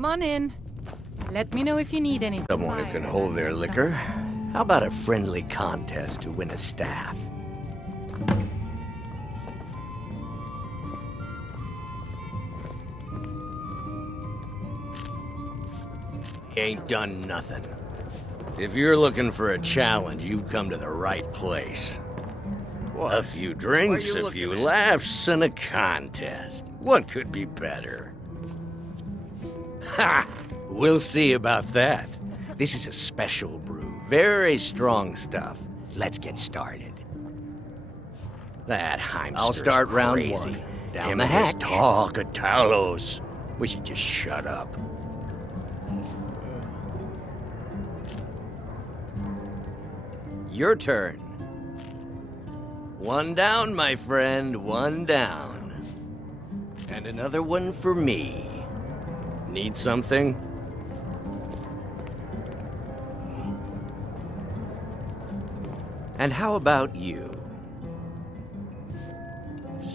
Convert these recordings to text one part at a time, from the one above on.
Come on in. Let me know if you need anything. Someone who can hold their liquor. How about a friendly contest to win a staff? Ain't done nothing. If you're looking for a challenge, you've come to the right place. What? A few drinks, a few laughs, and a contest. What could be better? Ha! We'll see about that. This is a special brew. Very strong stuff. Let's get started. That Heimster's I'll start round crazy. One. Down the hatch. Talk of Talos. We should just shut up. Your turn. One down, my friend, one down. And another one for me. Need something? And how about you?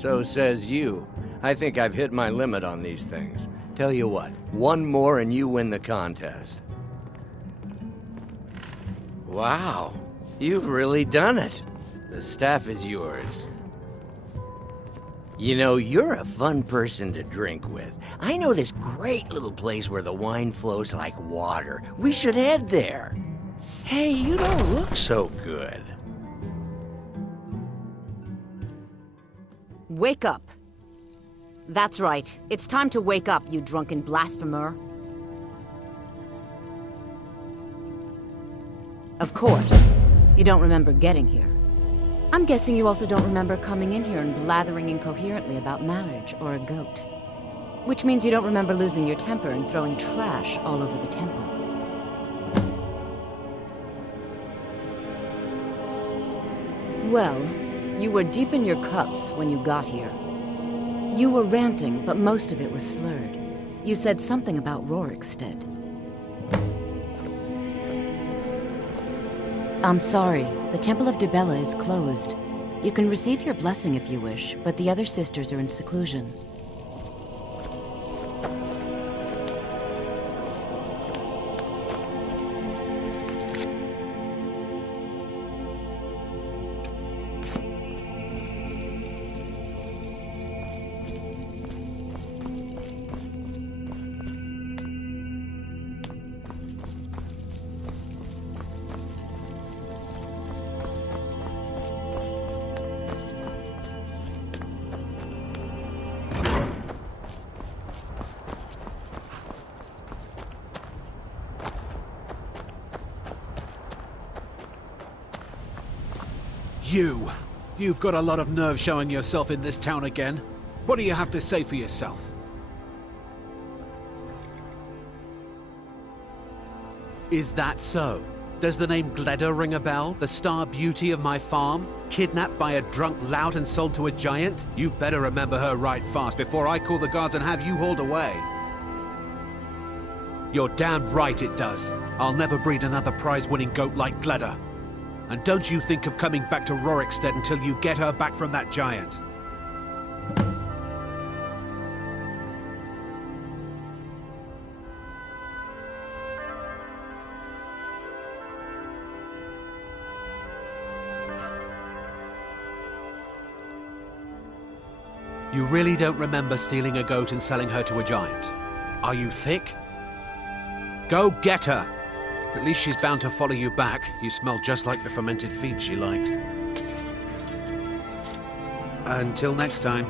So says you. I think I've hit my limit on these things. Tell you what, one more and you win the contest. Wow. You've really done it. The staff is yours. You know, you're a fun person to drink with. I know this great little place where the wine flows like water. We should head there. Hey, you don't look so good. Wake up. That's right. It's time to wake up, you drunken blasphemer. Of course. You don't remember getting here. I'm guessing you also don't remember coming in here and blathering incoherently about marriage or a goat. Which means you don't remember losing your temper and throwing trash all over the temple. Well, you were deep in your cups when you got here. You were ranting, but most of it was slurred. You said something about Rorikstead. I'm sorry, the Temple of Dibella is closed. You can receive your blessing if you wish, but the other sisters are in seclusion. You've got a lot of nerve showing yourself in this town again. What do you have to say for yourself? Is that so? Does the name Gleda ring a bell? The star beauty of my farm? Kidnapped by a drunk lout and sold to a giant? You better remember her right fast before I call the guards and have you hauled away. You're damn right it does. I'll never breed another prize-winning goat like Gleda. And don't you think of coming back to Rorikstead until you get her back from that giant. You really don't remember stealing a goat and selling her to a giant? Are you thick? Go get her! At least she's bound to follow you back. You smell just like the fermented feed she likes. Until next time.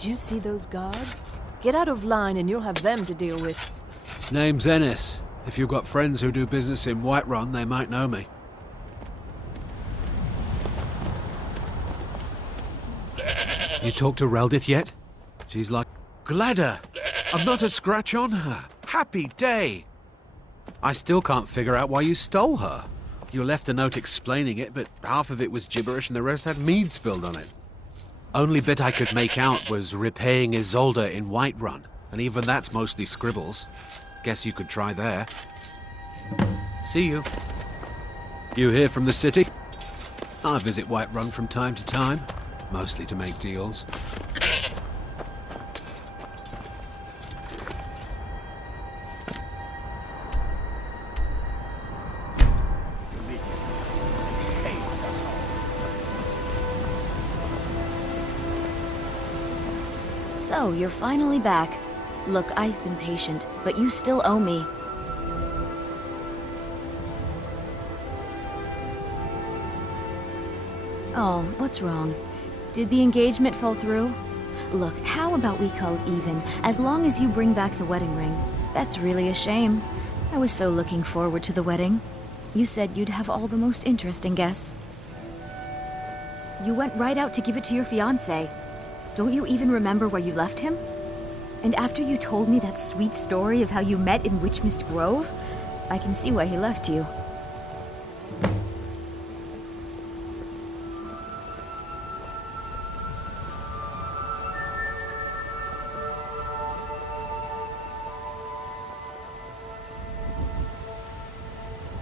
Did you see those guards? Get out of line and you'll have them to deal with. Name's Ennis. If you've got friends who do business in Whiterun, they might know me. You talked to Reldith yet? She's like, Gladder! I'm not a scratch on her. Happy day! I still can't figure out why you stole her. You left a note explaining it, but half of it was gibberish and the rest had mead spilled on it. Only bit I could make out was repaying Isolde in Whiterun, and even that's mostly scribbles. Guess you could try there. See you. You here from the city? I visit Whiterun from time to time, mostly to make deals. So, you're finally back. Look, I've been patient, but you still owe me. Oh, what's wrong? Did the engagement fall through? Look, how about we call it even, as long as you bring back the wedding ring? That's really a shame. I was so looking forward to the wedding. You said you'd have all the most interesting guests. You went right out to give it to your fiancé. Don't you even remember where you left him? And after you told me that sweet story of how you met in Witchmist Grove, I can see why he left you.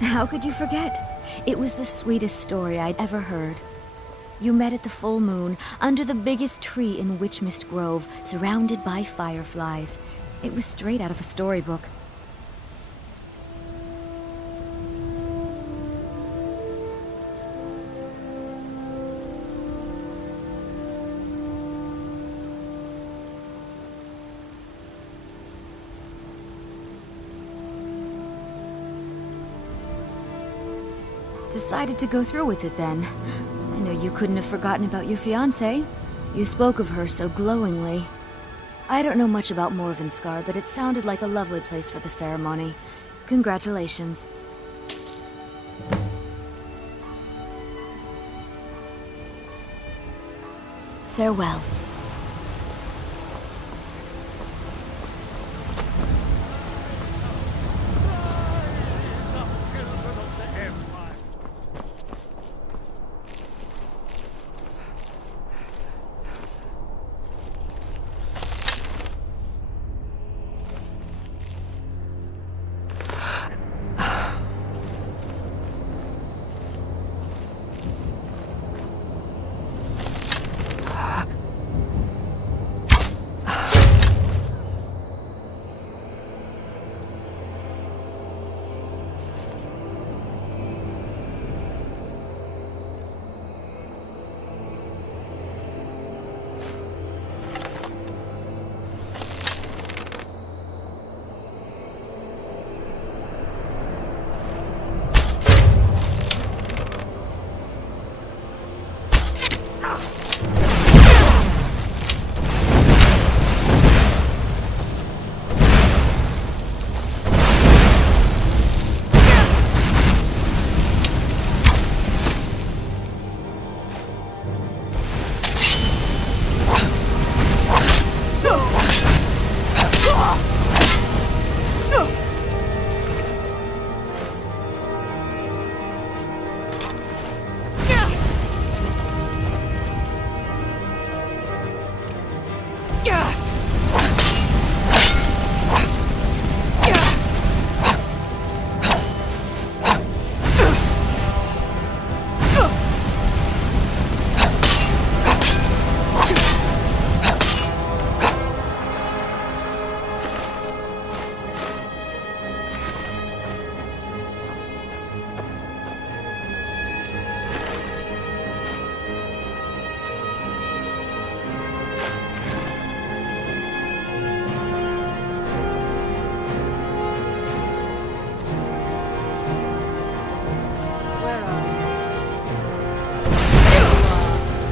How could you forget? It was the sweetest story I'd ever heard. You met at the full moon, under the biggest tree in Witchmist Grove, surrounded by fireflies. It was straight out of a storybook. Decided to go through with it then. I know you couldn't have forgotten about your fiancée. You spoke of her so glowingly. I don't know much about Morvenskar, but it sounded like a lovely place for the ceremony. Congratulations. Farewell.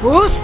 Bruce?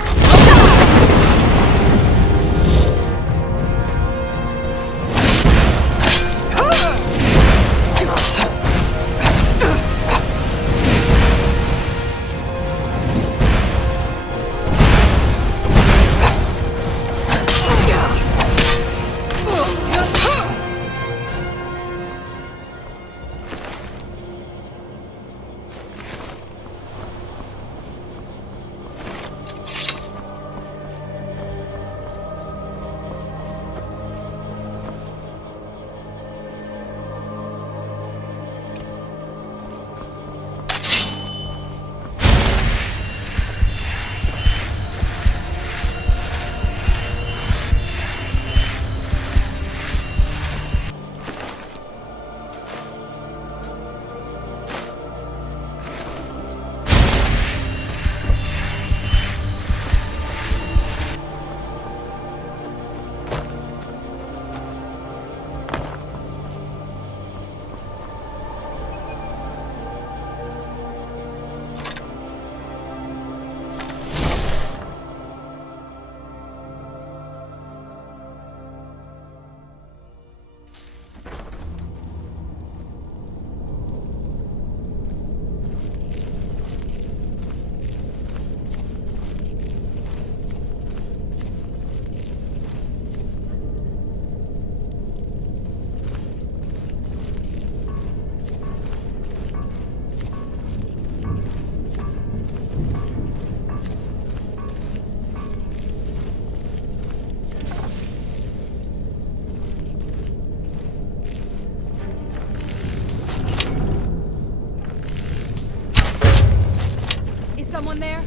someone there?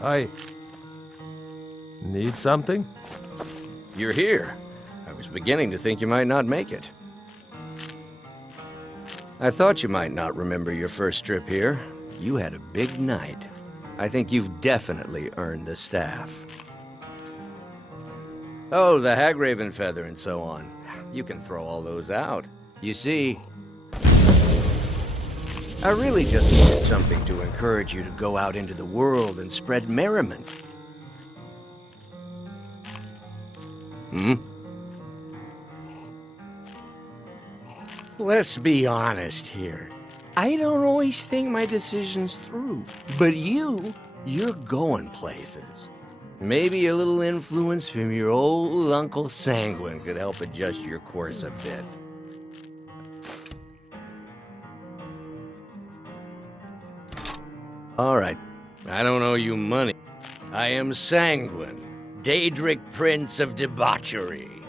I need something? You're here. I was beginning to think you might not make it. I thought you might not remember your first trip here. You had a big night. I think you've definitely earned the staff. Oh, the Hagraven feather and so on. You can throw all those out. You see, I really just needed something to encourage you to go out into the world and spread merriment. Let's be honest here. I don't always think my decisions through. But you're going places. Maybe a little influence from your old Uncle Sanguine could help adjust your course a bit. All right, I don't owe you money. I am Sanguine, Daedric Prince of Debauchery.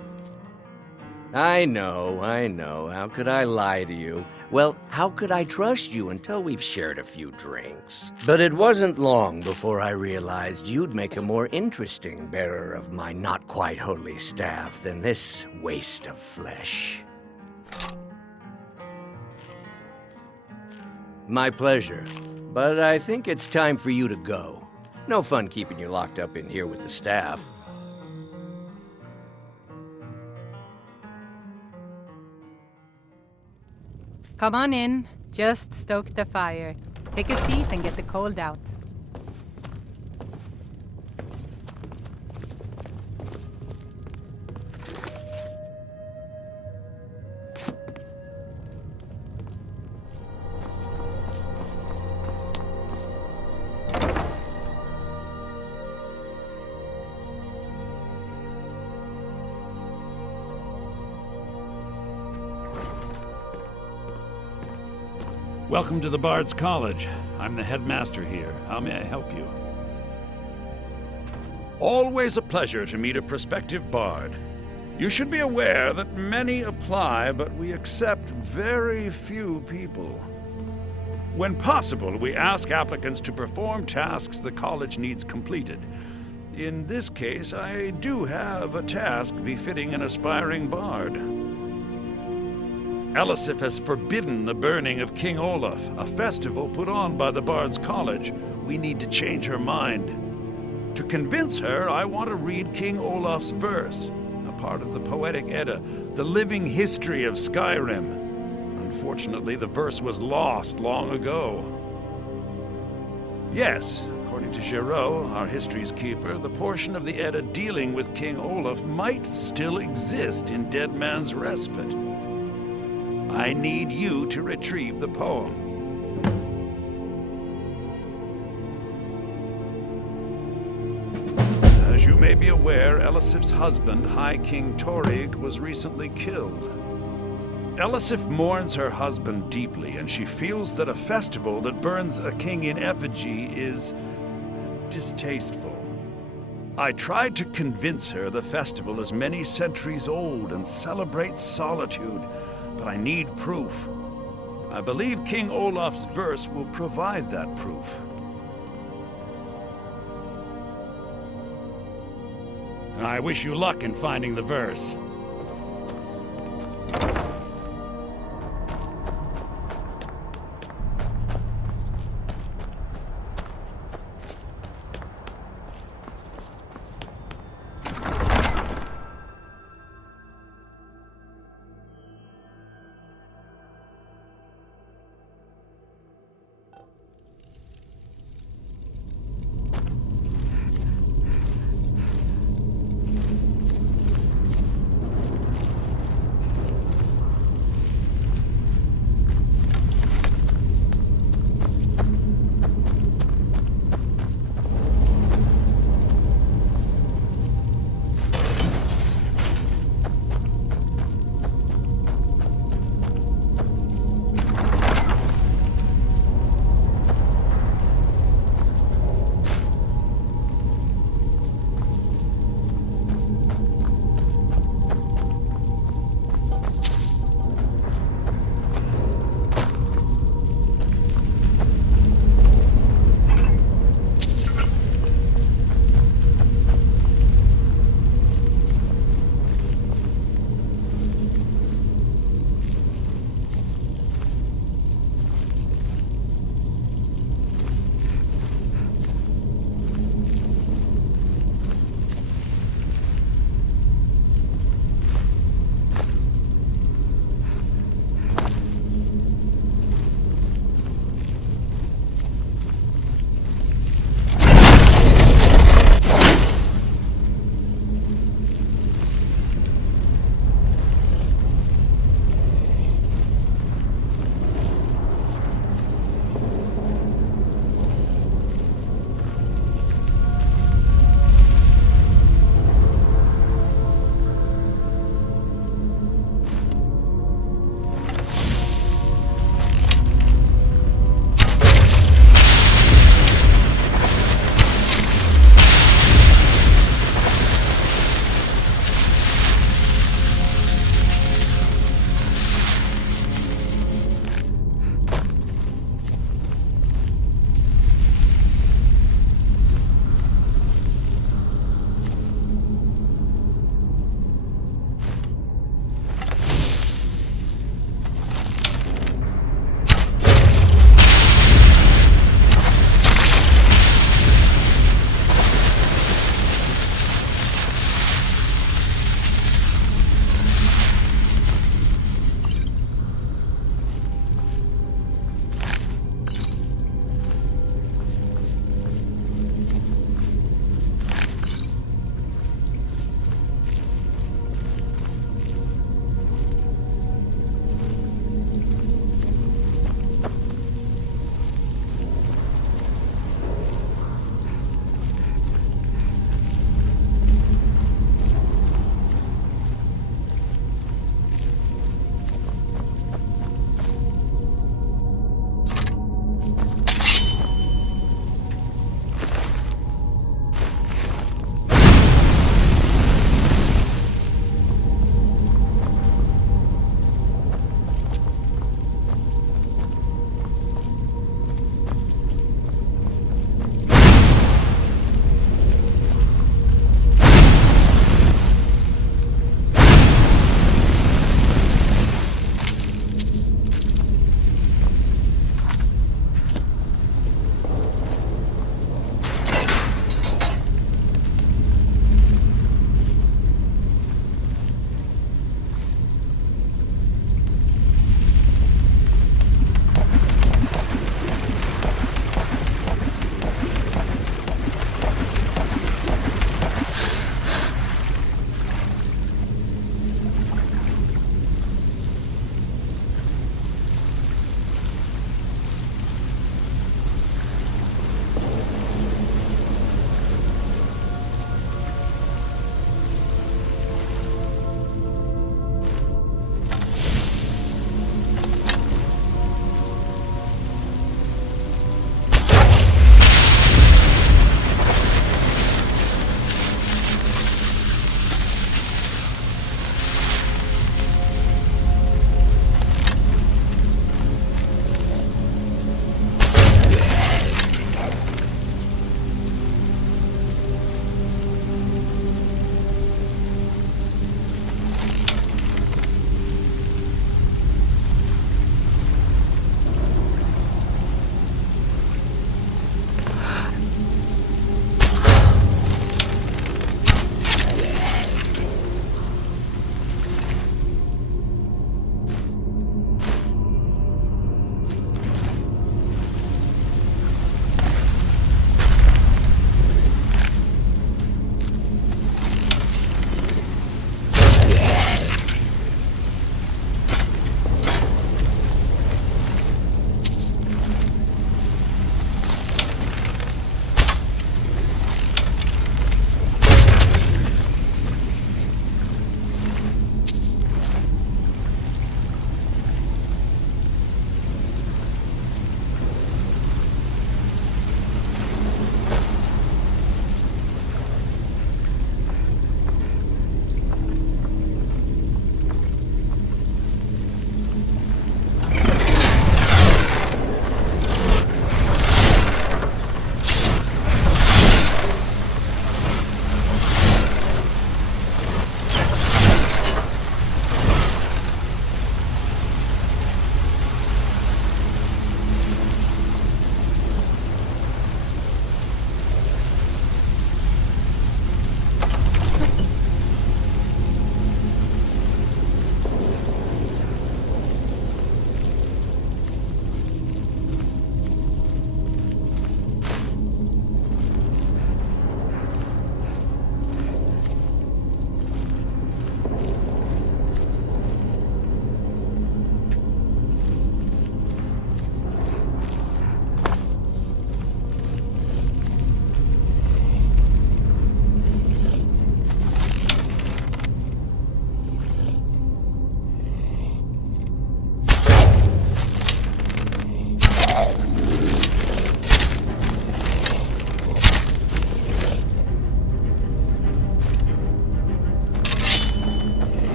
I know. How could I lie to you? Well, how could I trust you until we've shared a few drinks? But it wasn't long before I realized you'd make a more interesting bearer of my not-quite-holy staff than this waste of flesh. My pleasure. But I think it's time for you to go. No fun keeping you locked up in here with the staff. Come on in. Just stoke the fire. Take a seat and get the cold out. Welcome to the Bard's College. I'm the headmaster here. How may I help you? Always a pleasure to meet a prospective bard. You should be aware that many apply, but we accept very few people. When possible, we ask applicants to perform tasks the college needs completed. In this case, I do have a task befitting an aspiring bard. Elisif has forbidden the burning of King Olaf, a festival put on by the Bard's College. We need to change her mind. To convince her, I want to read King Olaf's verse, a part of the Poetic Edda, the living history of Skyrim. Unfortunately, the verse was lost long ago. Yes, according to Giraud, our history's keeper, the portion of the Edda dealing with King Olaf might still exist in Dead Man's Respite. I need you to retrieve the poem. As you may be aware, Elisif's husband, High King Torrig, was recently killed. Elisif mourns her husband deeply, and she feels that a festival that burns a king in effigy is distasteful. I tried to convince her the festival is many centuries old and celebrates solitude, but I need proof. I believe King Olaf's verse will provide that proof. I wish you luck in finding the verse.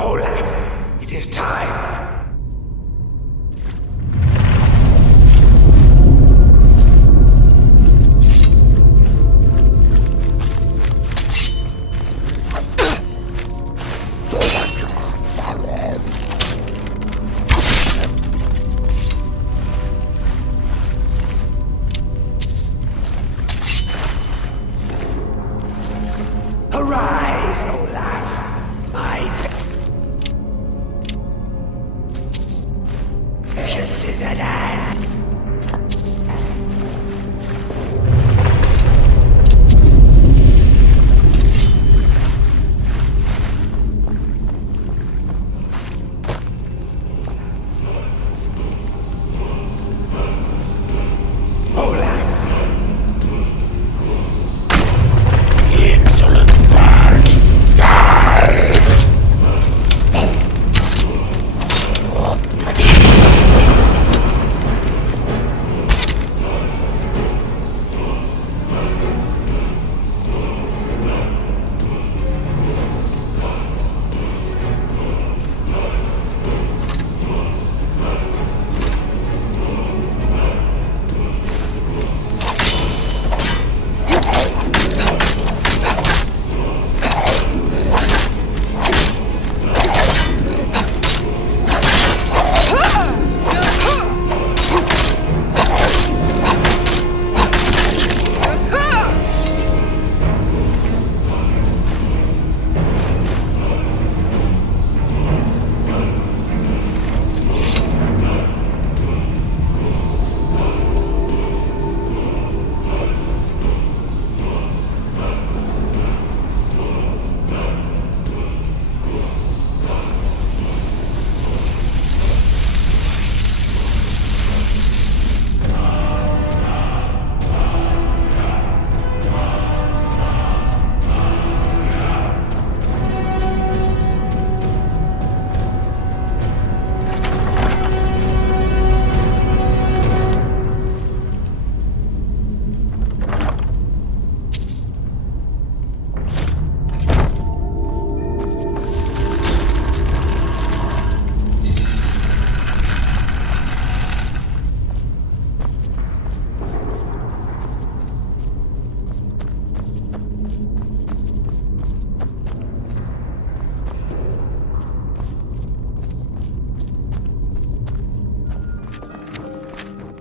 Olaf, it is time. Arise, Olaf, my vengeance is at hand.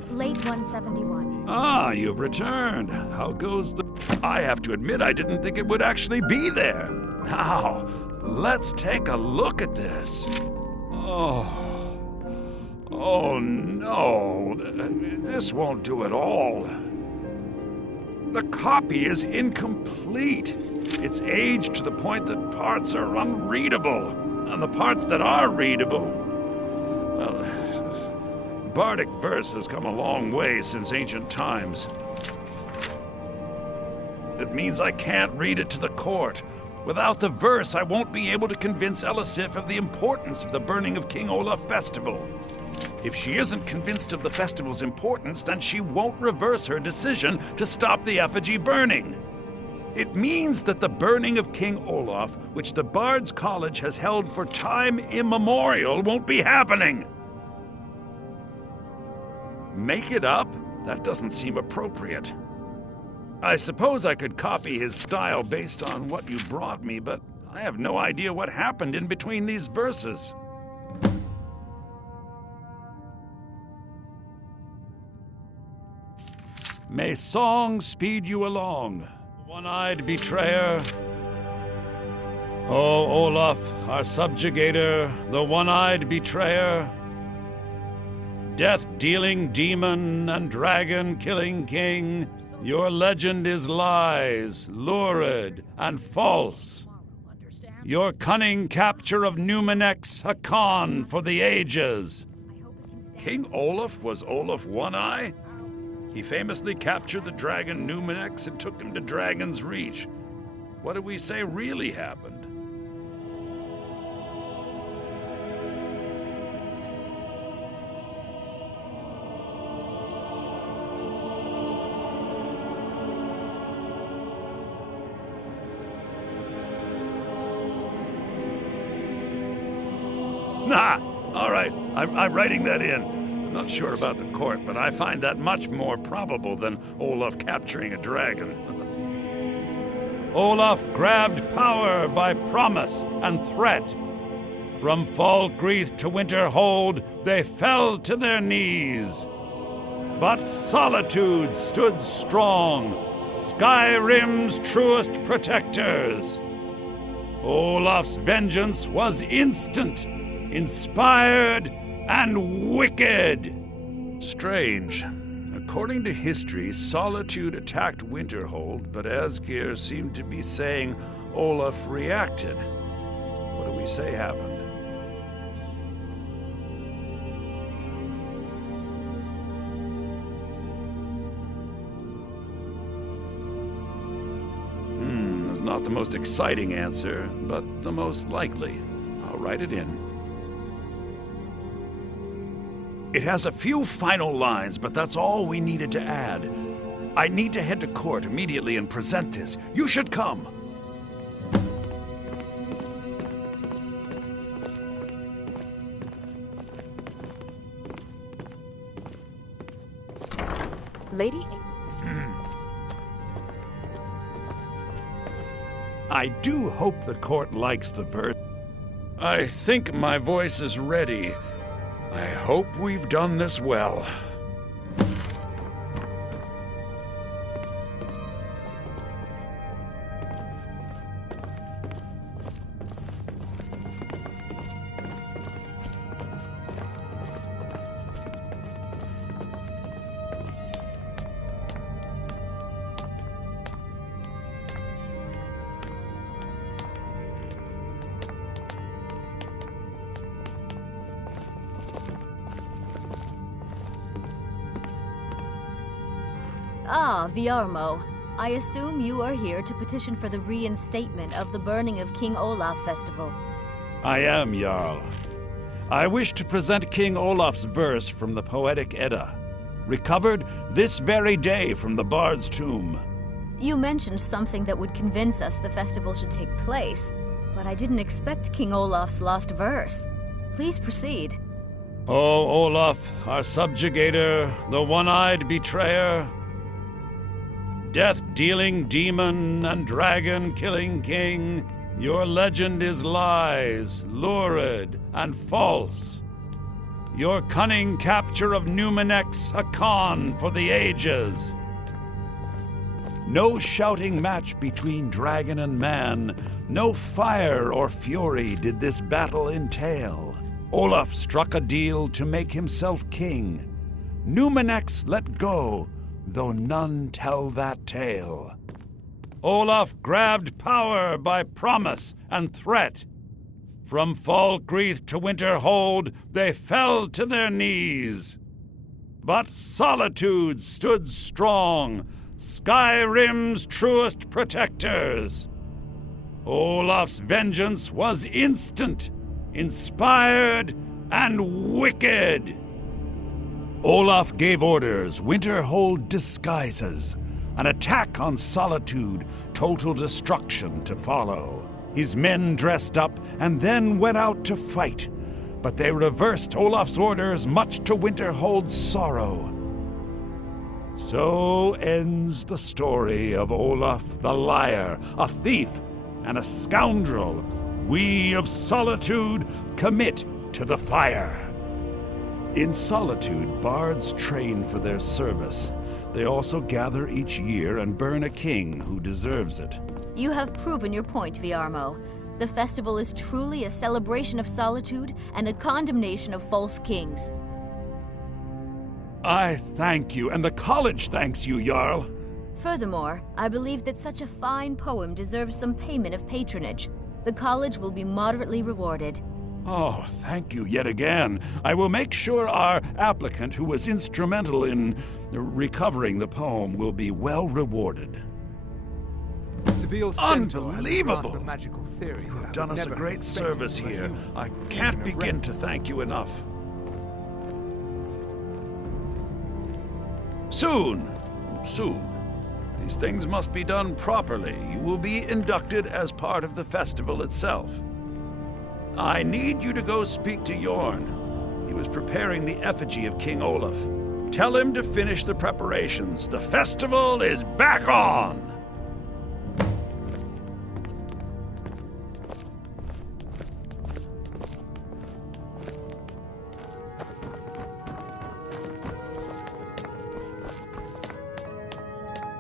Late 171. Ah, you've returned. How goes the... I have to admit, I didn't think it would actually be there. Now, let's take a look at this. Oh no. This won't do at all. The copy is incomplete. It's aged to the point that parts are unreadable. And the parts that are readable, well, Bardic verse has come a long way since ancient times. It means I can't read it to the court. Without the verse, I won't be able to convince Elisif of the importance of the burning of King Olaf festival. If she isn't convinced of the festival's importance, then she won't reverse her decision to stop the effigy burning. It means that the burning of King Olaf, which the Bard's College has held for time immemorial, won't be happening. Make it up? That doesn't seem appropriate. I suppose I could copy his style based on what you brought me, but I have no idea what happened in between these verses. May song speed you along, one-eyed betrayer. Oh, Olaf, our subjugator, the one-eyed betrayer. Death-dealing demon and dragon-killing king, your legend is lies, lurid, and false. Your cunning capture of Numenex, a con for the ages. King Olaf was Olaf One-Eye? He famously captured the dragon Numenex and took him to Dragon's Reach. What do we say really happened? Nah, all right, I'm writing that in. I'm not sure about the court, but I find that much more probable than Olaf capturing a dragon. Olaf grabbed power by promise and threat. From Falkreath to Winterhold, they fell to their knees. But Solitude stood strong, Skyrim's truest protectors. Olaf's vengeance was instant, inspired, and wicked. Strange. According to history, Solitude attacked Winterhold, but Asgeir seemed to be saying Olaf reacted. What do we say happened? Not the most exciting answer, but the most likely. I'll write it in. It has a few final lines, but that's all we needed to add. I need to head to court immediately and present this. You should come. Lady? I do hope the court likes the verse. I think my voice is ready. I hope we've done this well. Ah, Viarmo. I assume you are here to petition for the reinstatement of the burning of King Olaf festival. I am, Jarl. I wish to present King Olaf's verse from the Poetic Edda, recovered this very day from the Bard's tomb. You mentioned something that would convince us the festival should take place, but I didn't expect King Olaf's lost verse. Please proceed. O Olaf, our subjugator, the one-eyed betrayer, death-dealing demon and dragon-killing king, your legend is lies, lurid, and false. Your cunning capture of Numenex a con for the ages. No shouting match between dragon and man, no fire or fury did this battle entail. Olaf struck a deal to make himself king. Numenex let go, though none tell that tale. Olaf grabbed power by promise and threat. From Falkreath to Winterhold, they fell to their knees. But Solitude stood strong, Skyrim's truest protectors. Olaf's vengeance was instant, inspired, and wicked. Olaf gave orders, Winterhold disguises, an attack on Solitude, total destruction to follow. His men dressed up and then went out to fight, but they reversed Olaf's orders, much to Winterhold's sorrow. So ends the story of Olaf the liar, a thief and a scoundrel. We of Solitude commit to the fire. In Solitude, bards train for their service. They also gather each year and burn a king who deserves it. You have proven your point, Viarmo. The festival is truly a celebration of solitude and a condemnation of false kings. I thank you, and the college thanks you, Jarl. Furthermore, I believe that such a fine poem deserves some payment of patronage. The college will be moderately rewarded. Oh, thank you yet again. I will make sure our applicant, who was instrumental in recovering the poem, will be well rewarded. Unbelievable! You have done us a great service here. I can't begin to thank you enough. Soon. These things must be done properly. You will be inducted as part of the festival itself. I need you to go speak to Yorn. He was preparing the effigy of King Olaf. Tell him to finish the preparations. The festival is back on!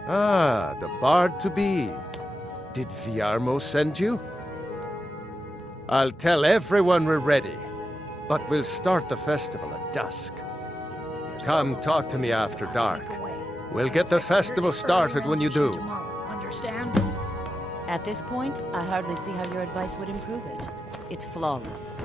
Ah, the bard-to-be. Did Viarmo send you? I'll tell everyone we're ready, but we'll start the festival at dusk. Come talk to me after dark. We'll get the festival started when you do. Understand? At this point, I hardly see how your advice would improve it. It's flawless.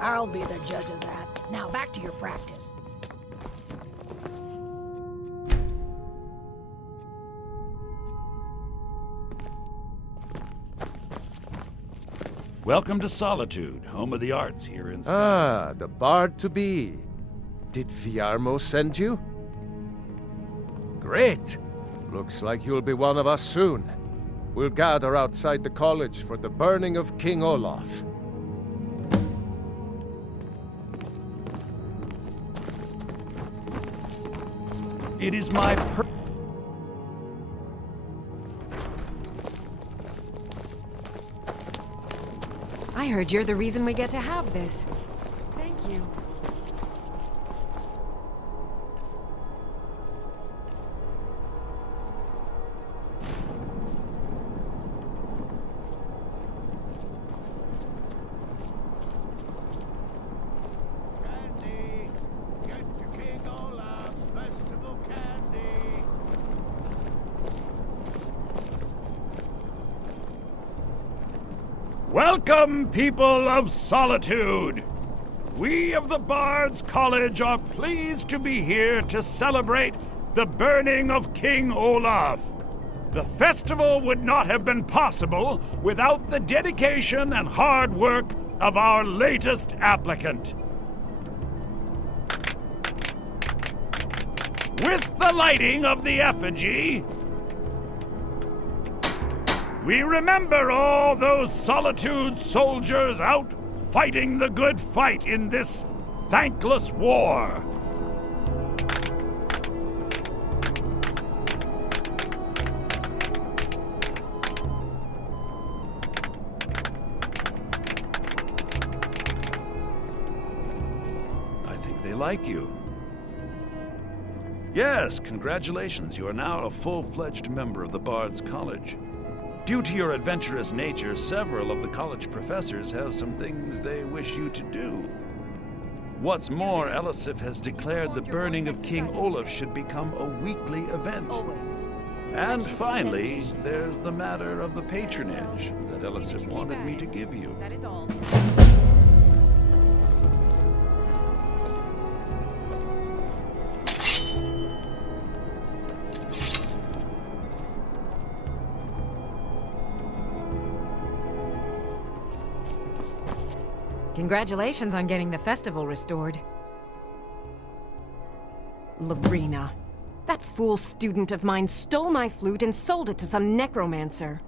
I'll be the judge of that. Now back to your practice. Welcome to Solitude, home of the arts here in Skyrim. Ah, the bard-to-be. Did Viarmo send you? Great! Looks like you'll be one of us soon. We'll gather outside the college for the burning of King Olaf. It is my I heard you're the reason we get to have this. Thank you. Candy! Get to King Olaf's festival candy! Welcome, people of Solitude! We of the Bards College are pleased to be here to celebrate the burning of King Olaf. The festival would not have been possible without the dedication and hard work of our latest applicant. With the lighting of the effigy, we remember all those Solitude soldiers out fighting the good fight in this thankless war. I think they like you. Yes, congratulations. You are now a full-fledged member of the Bards College. Due to your adventurous nature, several of the college professors have some things they wish you to do. What's more, Elisif has declared the burning of King Olaf should become a weekly event. Always. And finally, there's the matter of the patronage that Elisif wanted me to give you. That is all. Congratulations on getting the festival restored. Lorena. That fool student of mine stole my flute and sold it to some necromancer.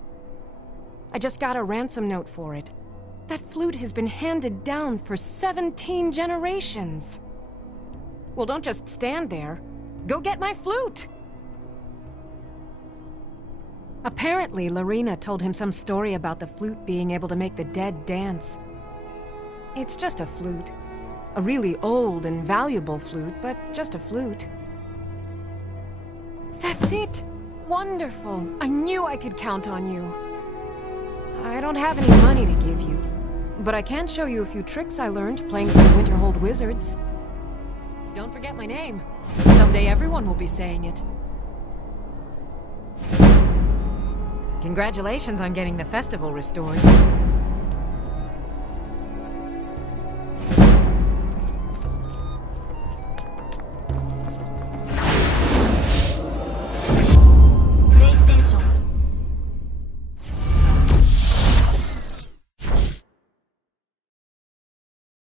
I just got a ransom note for it. That flute has been handed down for 17 generations. Well, don't just stand there. Go get my flute! Apparently, Lorena told him some story about the flute being able to make the dead dance. It's just a flute. A really old and valuable flute, but just a flute. That's it! Wonderful! I knew I could count on you. I don't have any money to give you, but I can show you a few tricks I learned playing for the Winterhold Wizards. Don't forget my name. Someday everyone will be saying it. Congratulations on getting the festival restored.